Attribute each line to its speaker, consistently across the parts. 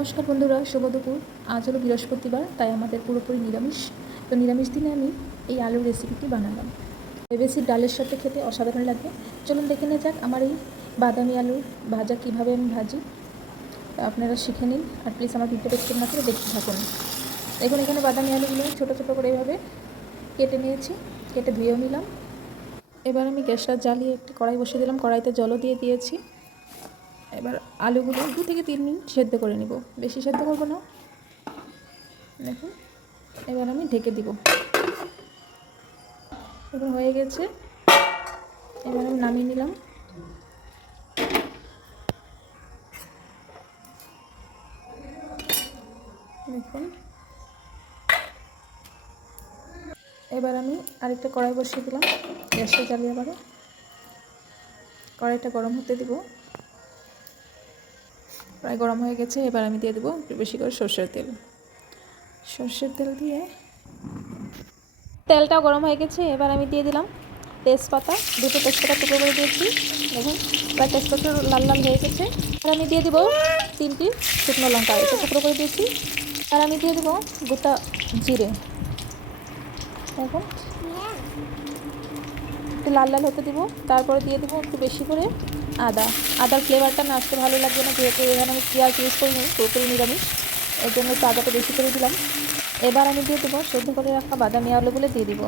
Speaker 1: নমস্কার বন্ধুরা, শুভ দুপুর। আজ হলো বৃহস্পতিবার, তাই আমাদের পুরোপুরি নিরামিষ। তো নিরামিষ দিনে আমি এই আলুর রেসিপিটি বানালাম। বেশি ডালের সাথে খেতে অসাধারণ লাগবে। চলুন দেখে নেওয়া যাক আমার এই বাদামি আলুর ভাজা কীভাবে আমি ভাজি। আপনারা শিখে নিন, আর প্লিজ আমার ভিডিওটা স্কিপ না করে দেখতে থাকুন। দেখুন, এখানে বাদামি আলুগুলো ছোটো ছোটো করে এভাবে কেটে নিয়েছি, কেটে ধুয়েও নিলাম। এবার আমি গ্যাসটা জ্বালিয়ে একটি কড়াই বসিয়ে দিলাম। কড়াইতে জলও দিয়ে দিয়েছি। এবার আলুগুলো দু থেকে তিন মিনিট সেদ্ধ করে নিব। বেশি সেদ্ধ করব না। দেখুন, এবার আমি ঢেকে দিব। এবার হয়ে গেছে। এবার আমি নামিয়ে নিলাম। দেখুন। এবার আমি আরেকটা কড়াই বসিয়ে দিলাম। গ্যাসটা জ্বালিয়ে আবারও। কড়াইটা গরম হতে দিব। প্রায় গরম হয়ে গেছে, এবার আমি দিয়ে দেবো একটু বেশি করে সর্ষের তেল। সর্ষের তেল দিয়ে তেলটাও গরম হয়ে গেছে, এবার আমি দিয়ে দিলাম তেজপাতা। দুটো তেজপাতা টুকরো করে দিয়েছি, দেখুন, প্রায় তেজপাতা লাল লাল হয়ে গেছে। আর আমি দিয়ে দেবো তিনটি শুকনো লঙ্কা, এটা টুকরো করে দিয়েছি। আর আমি দিয়ে দেবো গোটা জিরে। দেখুন, একটু লাল লাল হতে দিব, তারপরে দিয়ে দেবো একটু বেশি করে আদা, আদার ফ্লেভারটা না আসতে ভালো লাগবে না, যেহেতু এখানে আমি পেঁয়াজ ইউজ করিনি, পুরোপুরি নিরামিষ, এর জন্য একটু আদাটা বেশি করে দিলাম। এবার আমি দিয়ে দেবো সেদ্ধ করে রাখা বাদামি আলুগুলো দিয়ে দিব।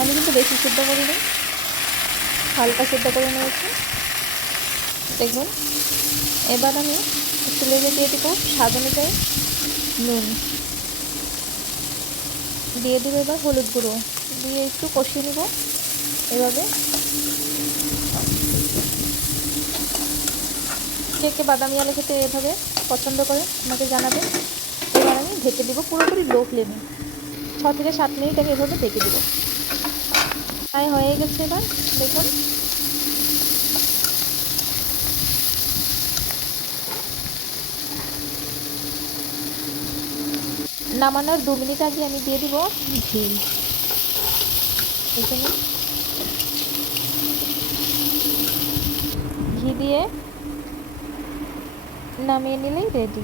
Speaker 1: আমি কিন্তু বেশি সেদ্ধ করিনি, হালকা সেদ্ধ করে নিয়েছি। দেখুন, এবার আমি একটু লেগে দিয়ে দেবো স্বাদ অনুযায়ী নুন। দিয়ে দেবো এবার হলুদ গুঁড়ো, দিয়ে একটু কষিয়ে নেব। এভাবে কে কে বাদামি আলু খেতে এভাবে পছন্দ করে আমাকে জানাবে এবার আমি ঢেকে দেবো পুরোপুরি লো ফ্লেমে ছ থেকে সাত মিনিট আমি এভাবে ঢেকে দেবো। তাই হয়ে গেছে এবার, দেখুন। নামানোর দু মিনিট আগে আমি দিয়ে দিব ঘি। এখানে ঘি দিয়ে নামিয়ে নিলেই রেডি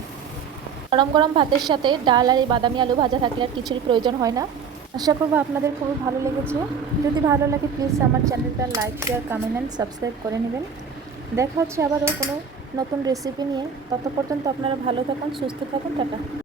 Speaker 1: গরম গরম ভাতের সাথে ডাল আর এই বাদামি আলু ভাজা থাকলে আর কিছুরই প্রয়োজন হয় না। আশা করব আপনাদের খুবই ভালো লেগেছে। যদি ভালো লাগে প্লিজ আমার চ্যানেলটা like share comment and subscribe করে নেবেন। দেখা হচ্ছে আবারও কোনো নতুন রেসিপি নিয়ে। তত পর্যন্ত আপনারা ভালো থাকুন, সুস্থ থাকুন, টাটা।